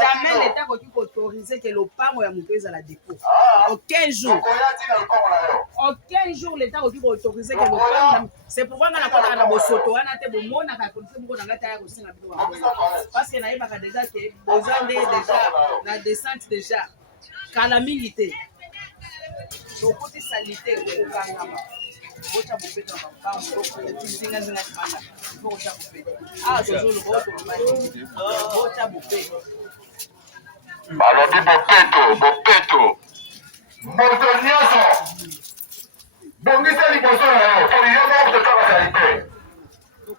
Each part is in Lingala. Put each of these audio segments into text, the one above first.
jamais l'État qui autorisé que le pango ya mupeza la dépôt. Aucun jour. Aucun jour l'État qui autorisé que le pango. C'est pourquoi on a pas na bosoto wana te bomona ka police moko na ngata ya kosinga bito wa. Parce que na yeba ka déjà que bozande déjà la descente déjà calamité. Donc côté salité au kangama. Bocha bopeta na pango ko zinga zinga mala. Bocha bopeta. Ah zozo lo boto bocha bopeta. Balobi bopeto moto nyonso bongisa liboso na yo poliyo moko totoka salite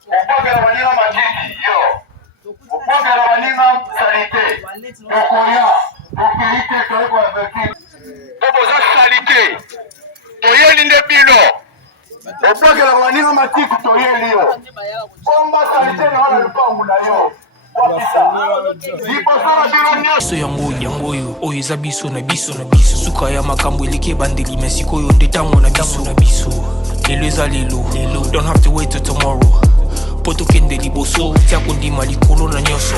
okokela baninga majiki yo okokela baninga salite okoya okeite toyeko aveki toboza salite toyeli nde bino okokela baninga matiki toyeli yo komba salite na wana lupangu na yo so yango oyo eza biso na biso suka ya makambo eleki ebandeli me sikoyo nde ntango na biso lelo eza lelo don't have to wait till tomorrow po tokende liboso tia kondima likolo na nyonso.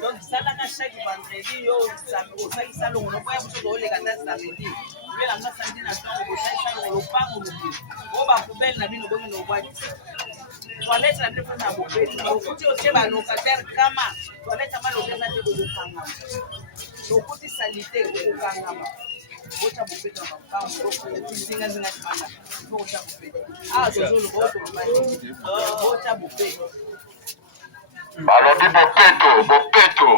Donc ça là chaque vendredi yo ça qui salon on peut vous les gata samedi mais la ngasa samedi na tango ça salon le pango o ba poubelle na bino bongo no boîte toilette na bino na bobetu okuti o seba locataire kama toilette ma locataire te ko kanga okuti salité ko kanga bocha bobetu na pango ko zinga zinga mala bocha bobetu ah zozo le bocha bobetu. Balobi bopeto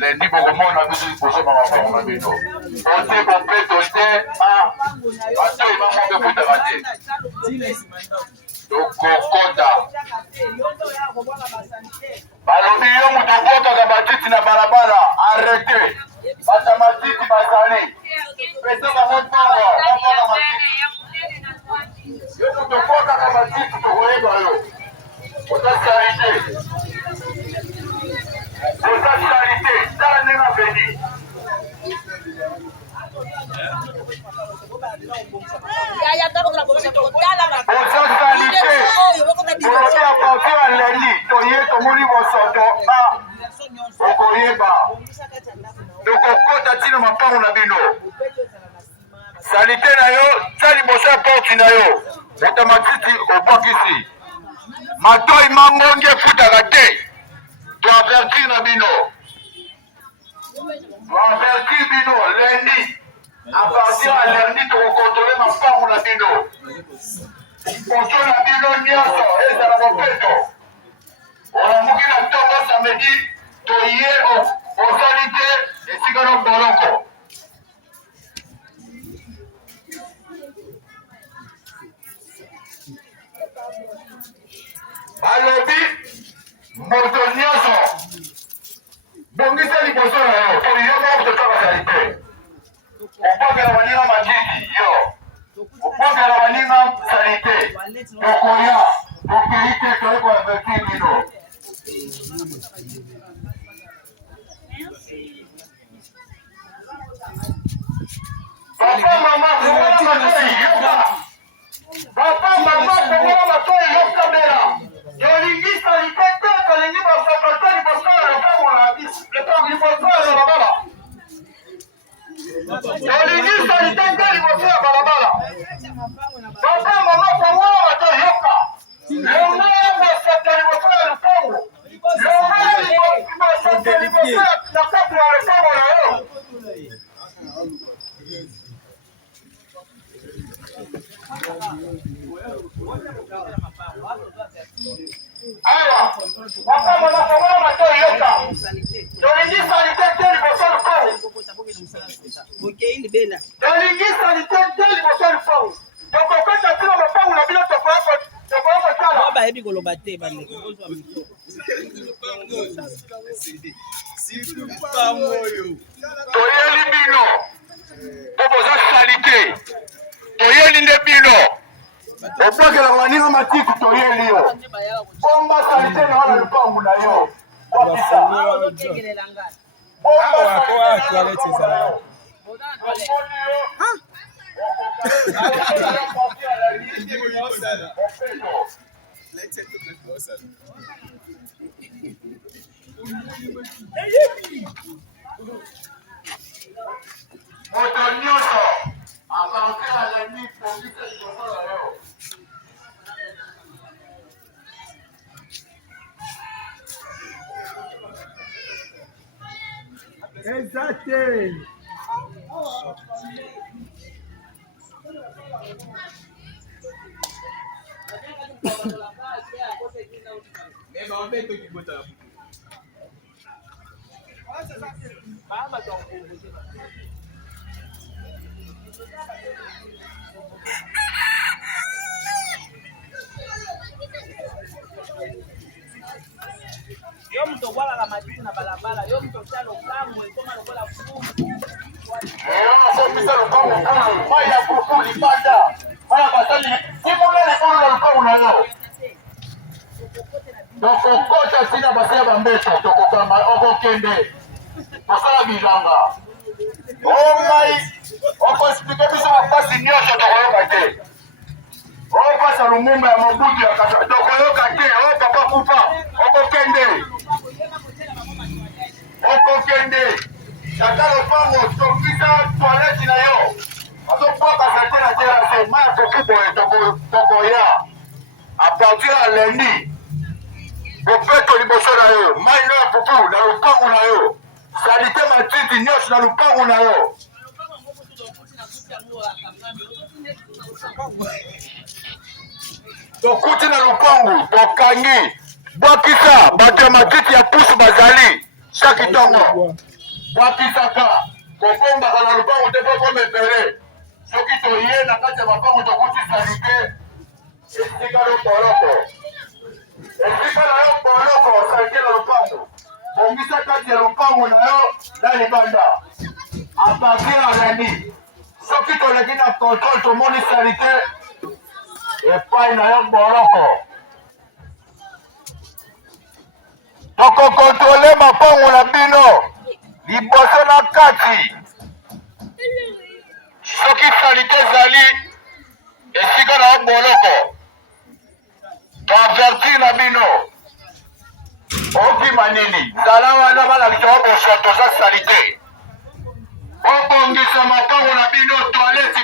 lendi bokomona biso liboso bamakongo na bino oti bopeto te bato ebango mpe kutaka te tokokota balobi yo moto okotaka matiti na balabala arrete bata matiti bazali pesa bango ntongo bambaka matiti yo moto okotaka matiti tokoyeba yo ota charité tala ndenge aveni olobi aporte ya leli toye tomoni bosoto okoyeba tokokota ntina mapango na bino salite na yo tia liboso ya porte na yo moto matiti obwakisi matoi mangongi efutaka te toavertir na bino lundi à partir ya lundi tokokontrole mapango na bino poso na bino nyonso ezala mopeto olamuki na ntongo samedi toye osali te esika no boloko balobi moto nyonso bongisa liboso na yo toliyoka totokasali te okokela baninga majiki yo okokela baninga sali te tokoya tokei te toyekoaverti bino papa mama kongola matoi yoka papa mama kongola matoi yoka bela tolingi salite te tolingi basapate liboso ya lopango na liboso ya balabala tolingi salite te liboso ya balabala papa mama kongola matoi yoka longala basate liboso ya lopango longala basate liboso na kati ya lopango na yo awa papa mama kongola matoi yoka tolingi salite te liboso ya lopango tolingi salite te liboso ya lopango tokokota tina lopango na bino tokoyokotala bayebi koloba te bandeko toyeli bino po boza salite toyeli nde bino obwakelaka baninga matiki toyeli yo bomba salite na wana lupangu na yo bakisa moto nyonso apartir à la nuit pongisa liboso na yo Exacte. yo mtu wala la matiti na balabala yo mtu cha lopango ikoma lokola fumu komisa lopango kulu mai ya kuku lipanda maya basali kimulele kulu na lopango na yo tokokota tina basala bambeto tokokamba okokende tosala bilanga omai okoexplike biso mapasi nyonso tokoyoka te opasa lumumba ya mobutu ya kasa tokoyoka te o papa kupa okokende tata lopango tokisa toilette na yo azobwaka sate na terase maya kokuboye tokoya a partir ya lundi bopeto liboso na yo mai no ya pupu na lupango na yo salite matiti nyonso na lupango na yo tokuti na lupango tokangi bwakisa bato ya matiti ya pusu bazali chaque ntongo bwakisaka kobombaka na lupango te mpo komepele soki toye na kati ya mapango tokuti salite esika no poloko esika na yo poloko salite na lupango bongisa kati ya lupango na yo na libanda apartir ya lundi soki toleki na contrôle tomoni salite epai na yo boloko tokokontrole mapango na bino liboso na kati soki salite ezali esika na yo boloko toavertir na bino okima nini zala wana balakisa bobosha toza salite obongisa mapango na bino toilette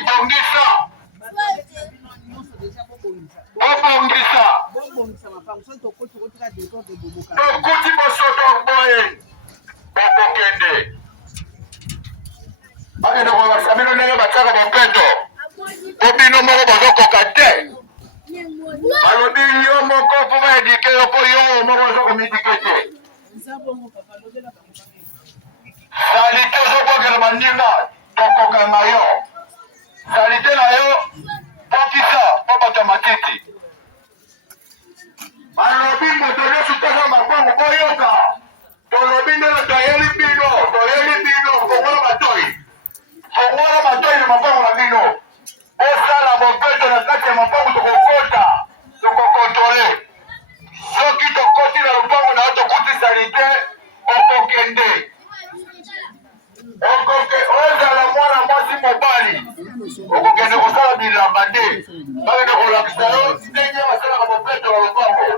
Tokuti bosoto boye. Bokokende. Bakende ko basamino ndenge bataka bopeto. Obino moko bazokoka te. Balobi yo moko po ba edike yo po yo moko zoko midike te. Salite ozobokela bandinga tokoka na yo. Salite na yo tokisa po bato matiti. Balobi moto nyonso toza mapango boyoka. Tolobi ndenge toyeli bino kongola matoi. Kongola matoi na mapango na bino. Osala bopeto na kati ya mapango tokokota, tokokontrole. Soki tokoti na lupango na yo tokuti salite, okokende. Ozala mwana mwasi mobali. Okokende kosala bilamba te. Bakende kolakisa yo ndenge basalaka bopeto na lupango.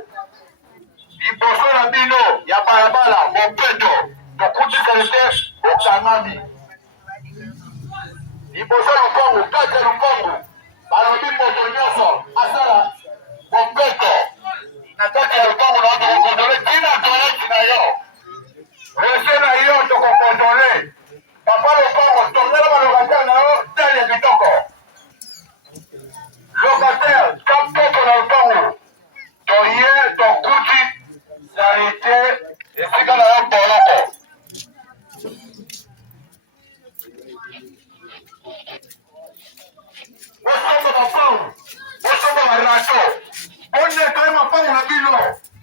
Liboso na bino ya balabala bopeto tokuti salite okangami. Liboso lupango kati ya lupango balobi moto nyonso asala bopeto na kati ya lupango na tokokontrole tina toilette na yo. Rese na yo tokokontrole. Papa lupango tongela balokataire na yo tele ya kitoko. Locataire kapoko na lupango toye tokuti salite esika na yo boloko. Osomba mapango, osomba marato. Onne kaya mapango na bino.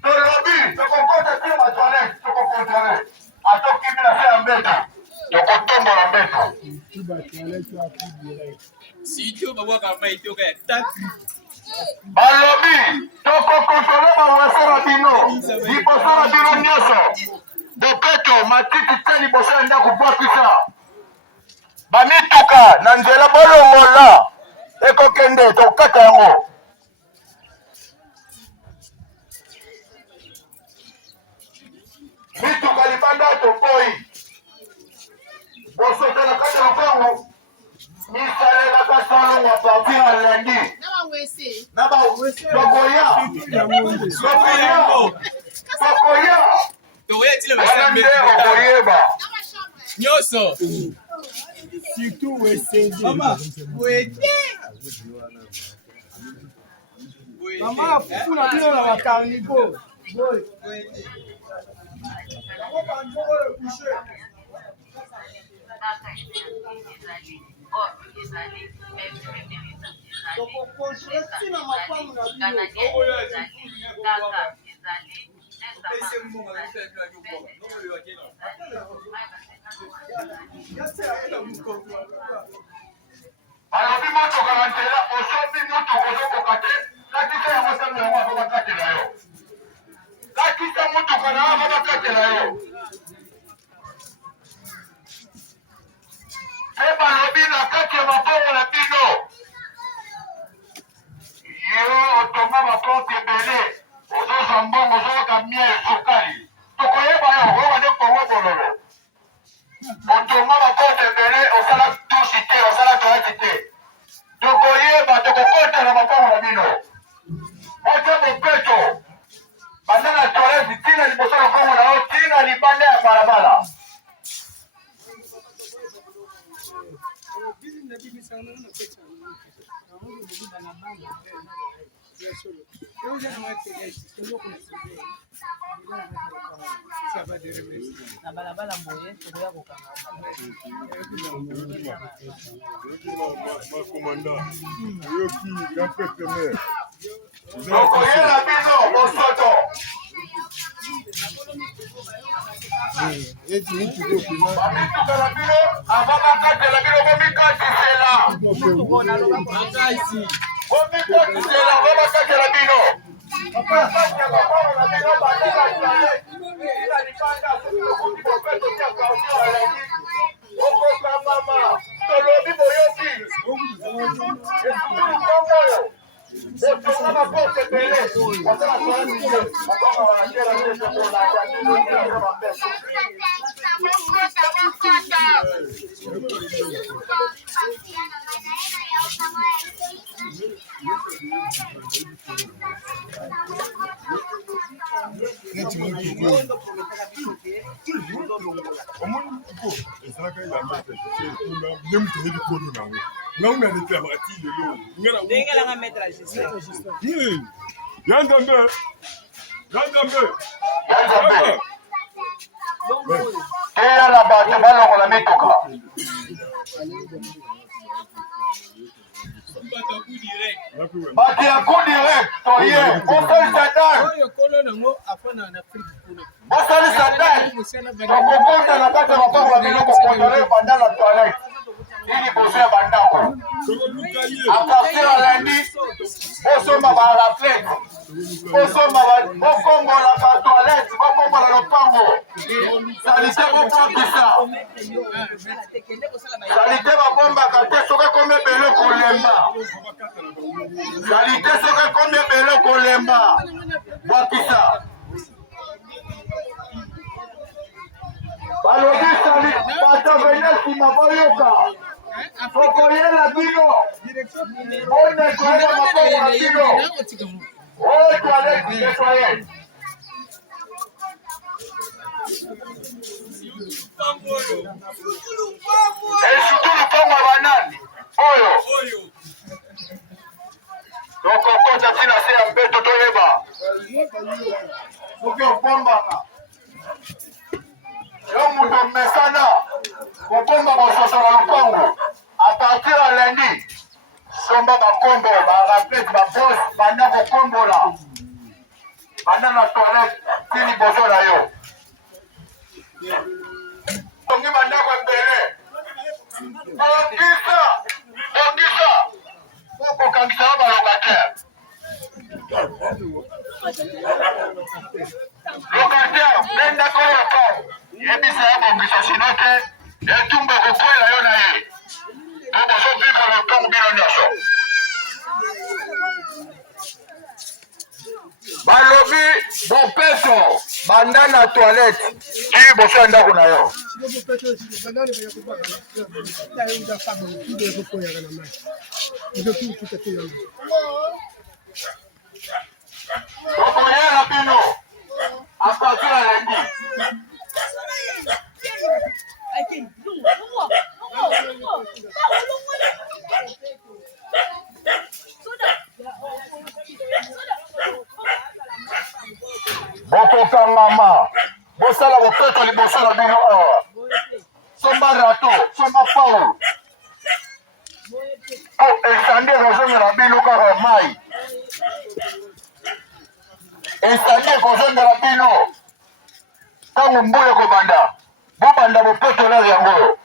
Tolobi, tokokota tia matoilette, tokokontrole. Atoki bila sea mbeta. Tokotomba na mbeta. Sitio babwaka mai tioka ya tak. Balobi, tokokontrole bawase na bino. Liboso na bino nyonso. Bopeto, matiti te liboso ya ndako bwakisa. Bamituka na nzela bolongola. Ekokende tokata yango. Mituka libanda topoi. Bosoto na kati ya lupango. Misalelaka solo wa partir à lundi. Naba Tokoya. Tokoya tile Wanande okoyeba. Nyoso. Surtout WCD. Mama, Mama, fufu na bino na makarnibo. Alobi motoka na nzela osobi motoka ozokoka te lakisa yango sami yango abo bakatela yo. Lakisa motoka na abo bakatela yo. Pe balobi na kati ya mapongo na bino. Yo otonga mapongo ebele. Ozozwa mbongo ozoyoka mia esukali. Tokoyeba yo okoka nde kongo bololo. Otonga mapongo ebele osala tusi te osala toilette te. Tokoyeba tokokota na mapango na bino. Otia bopeto. Banda na toilette tina liboso na kongo na yo tina libanda ya balabala. Na balabala moye tokoya kokanga. Tokoyela bino bosoto. Bamituka na bino abakakatela bino bomikatisela. Bomikatisela babakatela bino. Tolobi boyoki. Eya la bato balongola mituka. Bato ya coup direct toye osalisa dane osalisa dane okokota na kati ya mapango ya biloko kondole banda na toilette ili boso ya bandako apartir ya lundi bosomba baraflete bokombola batoilette bokombola lopango salite bopropisa salite babombaka te soki ekomi ebele kolemba salite soki ekomi ebele kolemba bwakisa balobi bato bene nsima boyoka tokoyela bino onetoyela makongo na bino oyo toaleki netoye esutu lupango ya banani oyo tokokota ntina se ya mbeto toyeba soki opombaka yo mutu mesana kobomba bososo na lupango apartir ya lundi somba bakombo baraflete babos banda kokombola banda na toilette ti liboso na yo tongi bandako ebele bongisa po kokangisa na balocataire locataire bendako oyo pao yebisa ya bongisa sino te etumba kokwela yo na ye po bozovivre lopango bino nyonso balobi bopeso banda na toilette kili boso ya ndako na yo tokoyela bino apartir ya lundi bokokangama bosala bopeto liboso na bino awa somba rato somba paul po esandi ekozongela bino kaka mai esandi ekozongela bino ntango mbula ekobanda bobanda bopeto lere yango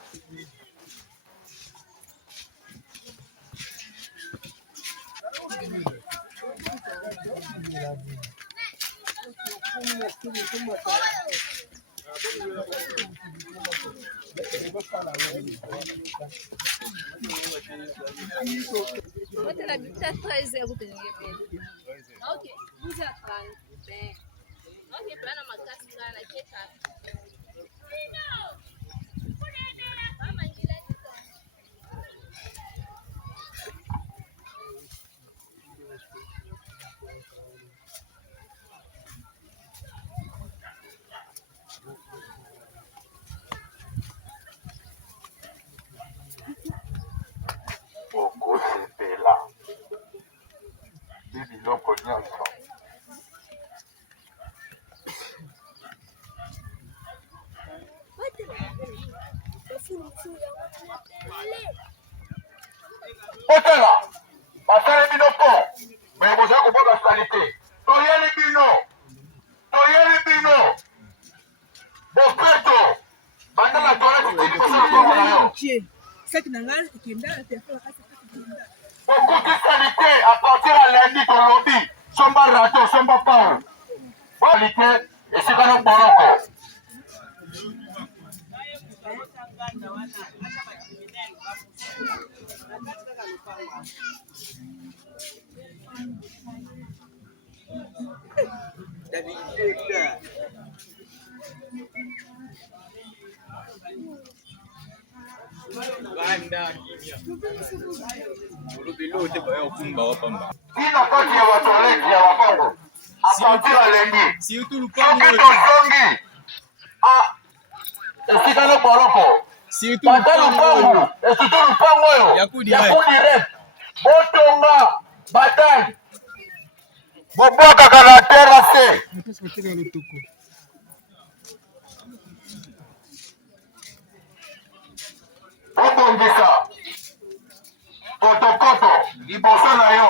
Wote la bita 13 kutengeneza. Okay, buza kan. Okay, plana makasi kana keka. Mama ngila nito. okosepela bibiloko nyonso otala basale bino po me bozala koboka salite toyeli bino bopeto banda na toilette tili bosala kongo na yo okuti salite a partir ya lundi tolobi somba rato somba pao salite esika no boloko tina kati ya batoilette ya bakongo apartir ya lundi soki tozongi esika no boloko Bata lupango, et surtout lupango yo. Yakudi rep. Botonga, batani. Boboka kala terrasse. Obongisa. Kotokoto, liboso na yo.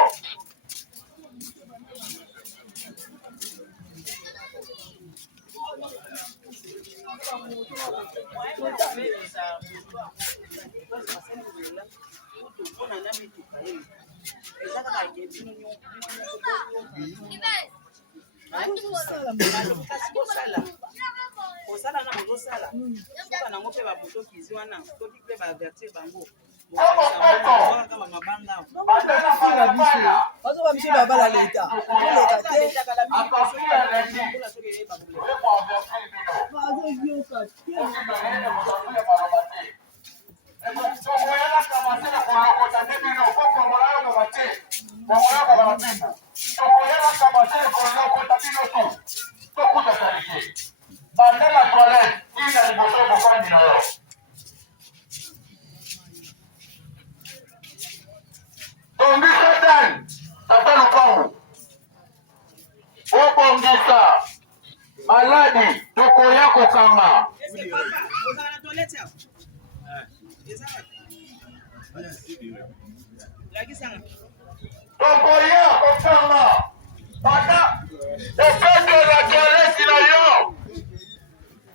Maladi, toko yako kanga. Toko yako kanga. Bana, okoto la toilette na yo.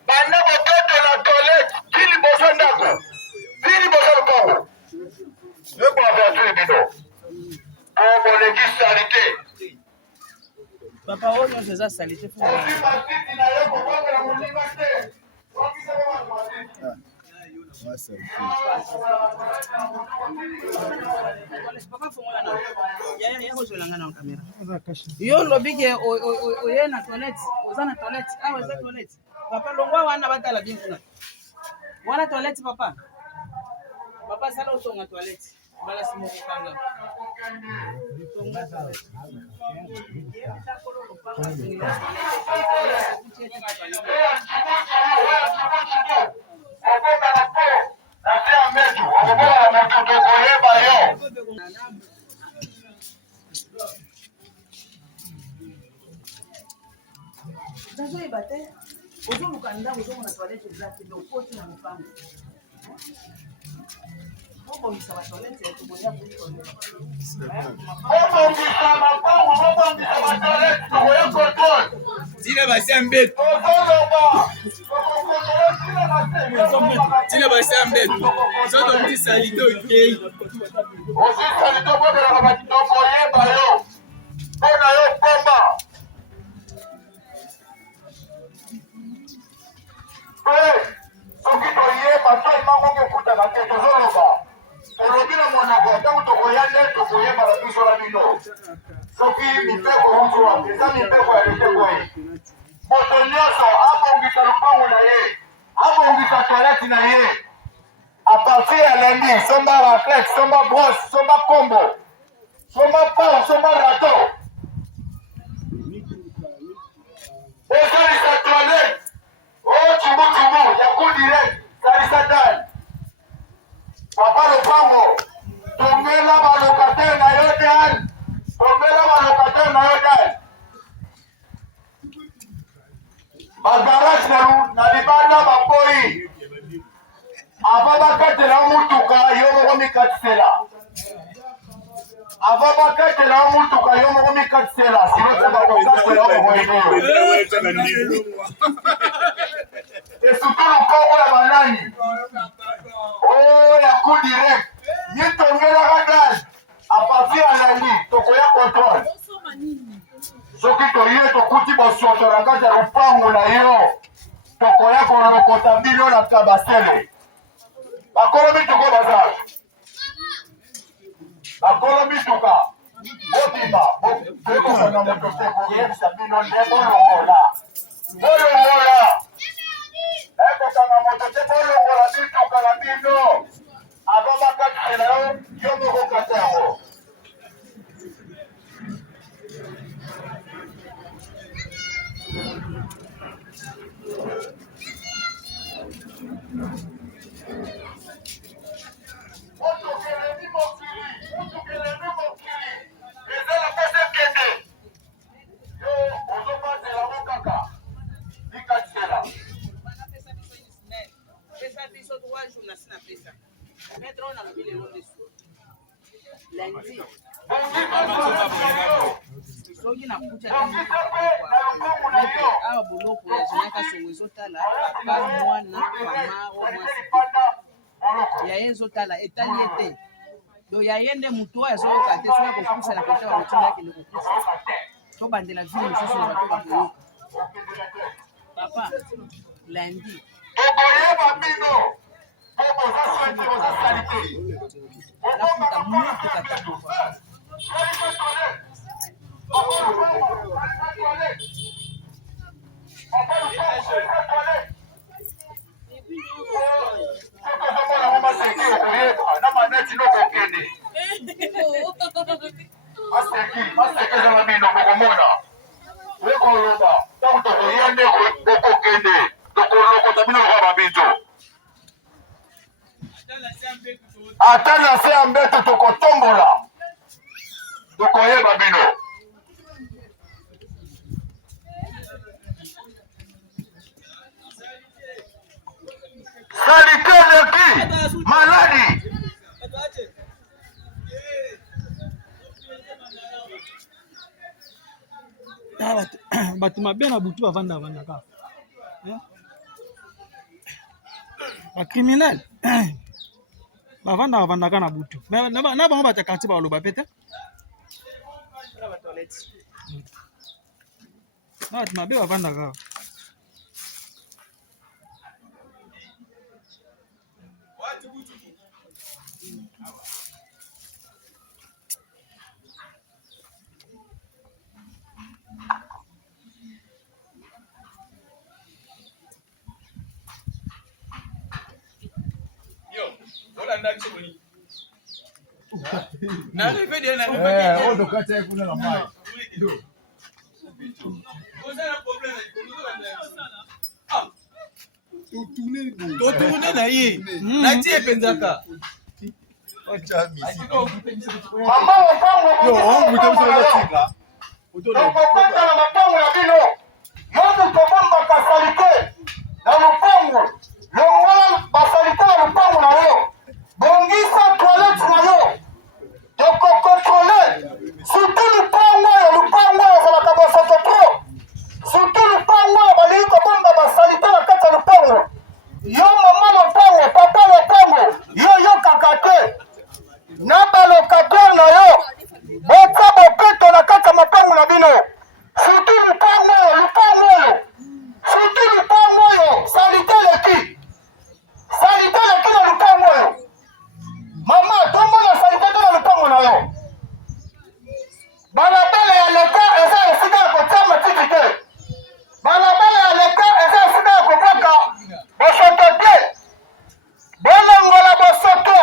Bana okoto la toilette. Kili boso ndako. Kili boso kongo. Ne pas faire tout bidon. Pour mon légisalité. Papa, on nous a salité. Yo lobike oye na toilette, oza na toilette. Ah, oza toilette. Papa longwa wana batala bien kuna. Wana toilette papa. Papa sala otonga toilette. Bala simo kanga. Tonga toilette. Tina basembe. Tina basembe. Zoto mtisalito okay. Ozisalito bobela batoko yeba yo. Bona yo komba. Soki toyeba to imango kuta na te tozoloba. Olobi na monoko ntango tokoyande tokoyeba na biso na bino. Soki mipeko hutu wapi eza mipeko ya liteko ye. Moto nyonso abongisa lupango na ye. Abongisa toilette na ye. A partir ya lundi, somba raclette, somba brosse, somba combo, somba pau, somba râteau. Osalisa toilette. Oh, chibu, ya coup direct, salisa dal. Papa Lopango, tongela balokataire na yo dal. Tongela balokataire na yo dal. Bagarage na libanda bapoi. Ava bakatela mutuka yo moko mikatisela. Ava bakatela mutuka yo moko mikatisela. Sino taba kokatela moko ino. Et surtout le corps la banane. Oh, la coup direct. Ni tombé la radage. À partir à lundi, tokoya contrôle. Soki toye tokuti bosoto na kati ya lupango na yo. Tokoya kolokota bino na kabasele. Bakolo bituko bazage. Bakolo bituka. Botiba. Boko na moto teko yebisa bino ndebo longola. Bolongola. Eko kama moto te bolongola bituka na bino. Aba bakatela yo yo moko katako. Maître, on a mis les noms dessus. Lundi. Soki na kucha awa boloko ya zonaka songo ezotala papa mwana mama o mwasi ya ye ezotala etali ete do ya ye nde mutu oyo azoyoka te soki akokusa na kota bakotinda akende kokusa tobandela vi mosusu na bato bakoyoka papa lundi nakuta moto katakofa ata na se ya mbeto tokotombola tokoyeba bino salite leki maladi bato mabe na butu bavandaka bacriminel bavandaka na butu na bango bato ya quartier baloba pe te na bato mabe bavandaka totourne na ye nati epenzaka tokopata na mapango ya bino yote tobombaka salite na lupango longola basalite na lupango na yo bongisa toilette na yo tokokontrole surtout lupango oyo ezalaka bosoto tro surtout lupango oyo balingi kobomba basalite na kati ya lupango yo mama lopango papa lopango yo yokaka te na balokatere na yo bota bopeto na kati ya mapango na bino surtout lupango oyo surtout lupango oyo salite leki na lupango oyo mama tomona salite te na lupango na yo balabala ya leka eza esika ya kotia matiti te balabala ya leka eza esika ya kokaka bosoto te bolongola bosoto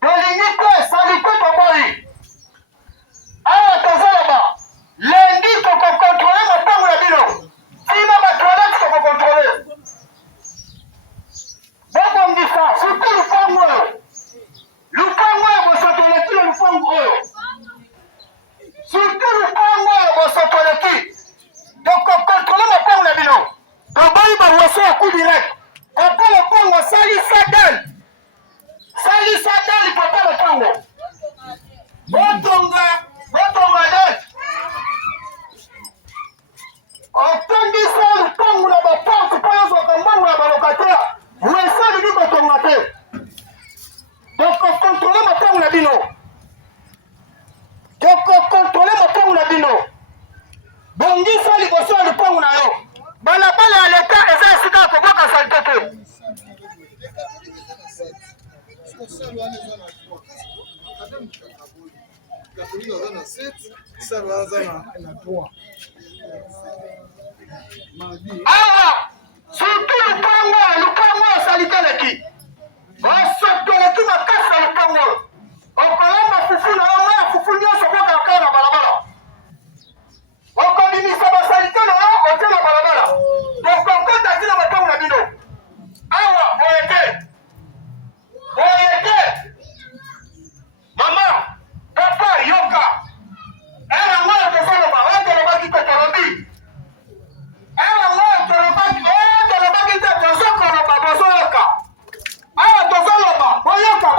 tolingi te salite toboyi awa tozoloba lendi tokokontrole mapango ya bino tina batoilette tokokontrole bobongisa surtout lupango oyo bosoto leki na lupango oyo surtout lupango oyo bosoto leki tokokontrole mapango na bino toboyi baweso ya coup direct papa lopango salisa dali papa lopango botonga net otongisa lupango na baporte mpo yozwaka mbango ya balokatere weso elingi kotonga te tokokontrole mapango na bino bongisa liboso ya lupango na yo balabala ya leta eza esika ya kobwaka salite te awa surtout lupango oyo salite leki osotoleki makasi ya lupango oyo okolamba fufu na yo ma fufu nyonso bokaka kaka na balabala okobimisa basalite na yo ote na balabala tokokota tina mapango na bino awa boye te mama papa yoka era ngoyo tozoloba oyo tolobaki te tolobi era ngoyo tolobaki te tozokoloba bozoyoka awa tozoloba boyoka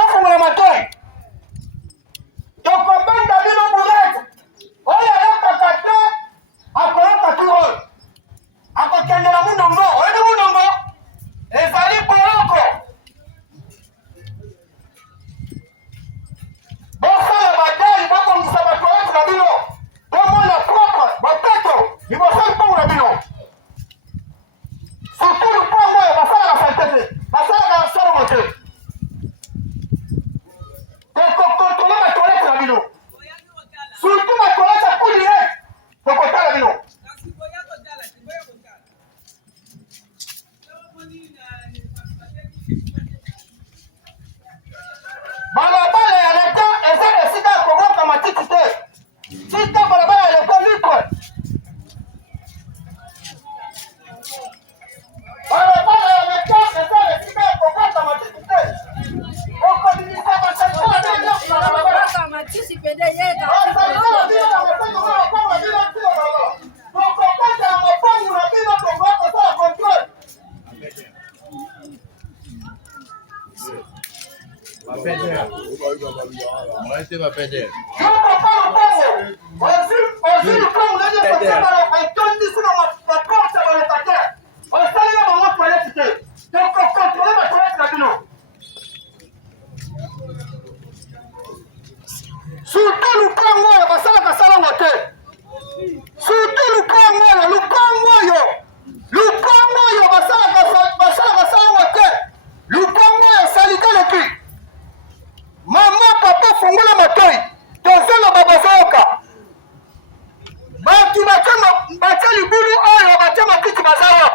Surtout lupango oyo basalaka salango te. Surtout lupango oyo basalaka salango te. Lupango oyo salite lepi. Mama papa fungola matoi. Tozala babazoka. Batu batia libulu oyo batia matiti bazawa.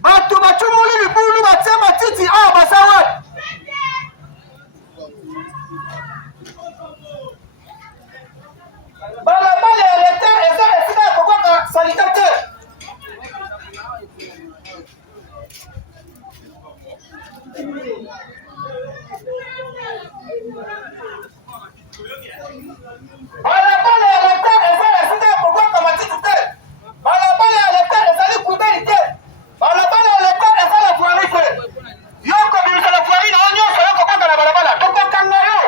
Batu bachumuli libulu batia matiti oyo bazawa. Balabala ya leta eza esika kokoka salite te. Balabala ya leta eza esika kokoka matiti te. Balabala ya leta ezali kudeli te. Balabala ya leta eza la voirie te. Yoko bimisa la voirie na nyonso yoko kokoka na balabala. Tokokanga yo.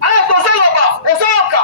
Aya tozoloba, ezoloka.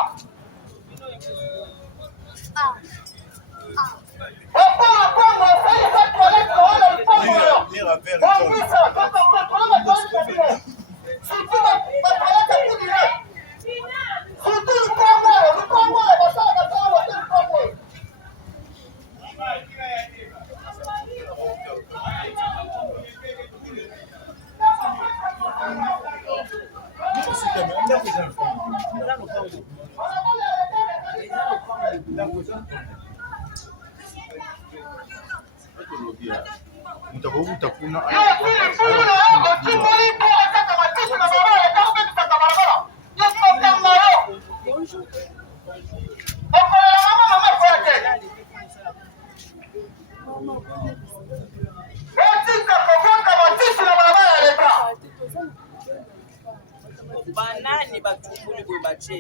Banani batumbuli boye bache.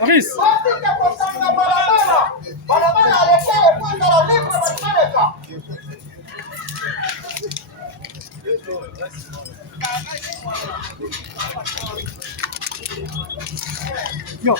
Aris. Yo.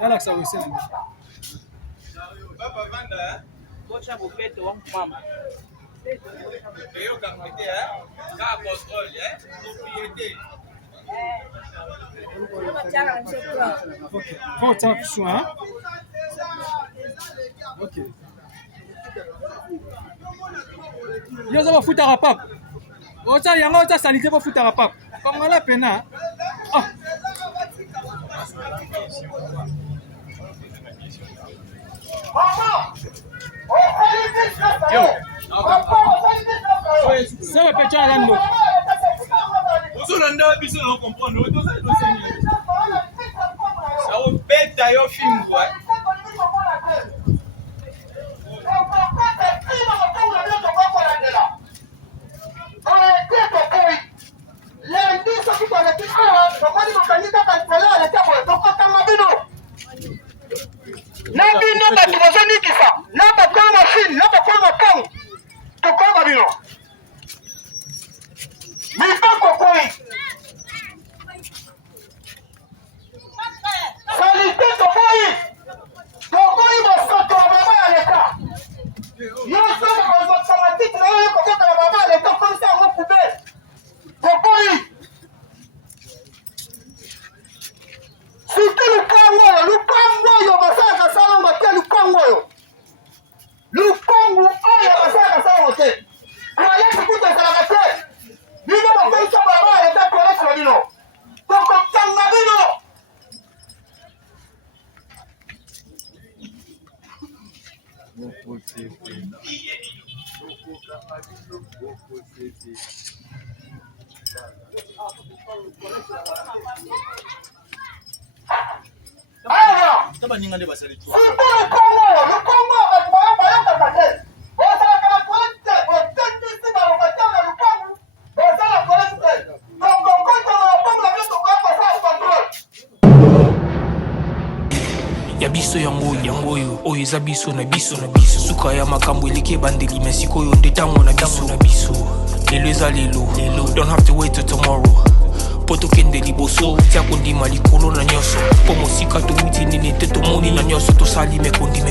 Yalakisa wese. Papa vanda, Bocha bopeto wangu mama. yo kamite, ka contrôle, propriété. Ok. Faut taper soin. Ok. Yo za bafuta rapap. Ota yango ota salite bafuta rapap. Comme la pena. Ah. Ça va péter à l'ando. Ozolanda biso na comprendre, ozolanda dosenye. Ça au bête yo film quoi. Nabino batu bazonikisa na bakola machine na bakola mapango tokoba bino mipako koi salite tokoi basoto ya baba ya leta yoso automatique na oyo kokota na baba ya leta komisa yango kube tokoi surtout lupango oyo basalaka salongo te lupango oyo basalaka salongo te toalete kuta ezalaka te bino bakomisa baba ya leta toalete na bino tokokanga bino Taba ninga nde basali tu. lupango bato bayokaka te osalaka na toalete otendisi balokatanga lupango basala toalete tokokota na lupango na bino tokoyapasala contrôle. Ya biso yango oyo eza biso na biso suka ya makambo eleki ebandeli me sikoyo nde ntango na biso lelo eza lelo don't have to wait till tomorrow po tokende liboso tia kondima likolo na nyonso po mosika towuti nini te tomoni na nyonso tosali mekoli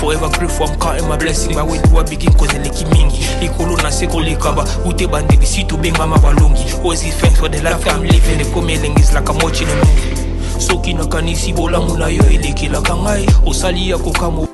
forever grateful I'm counting my blessing my way to a begin cause eleki mingi likolo na se kolekaba ute bandeli si tobengama balongi always give thanks for the life I'm living ekomi elengis like I'm watching a movie soki nakanisi bolamu na yo elekelaka ngai osali ya kokamo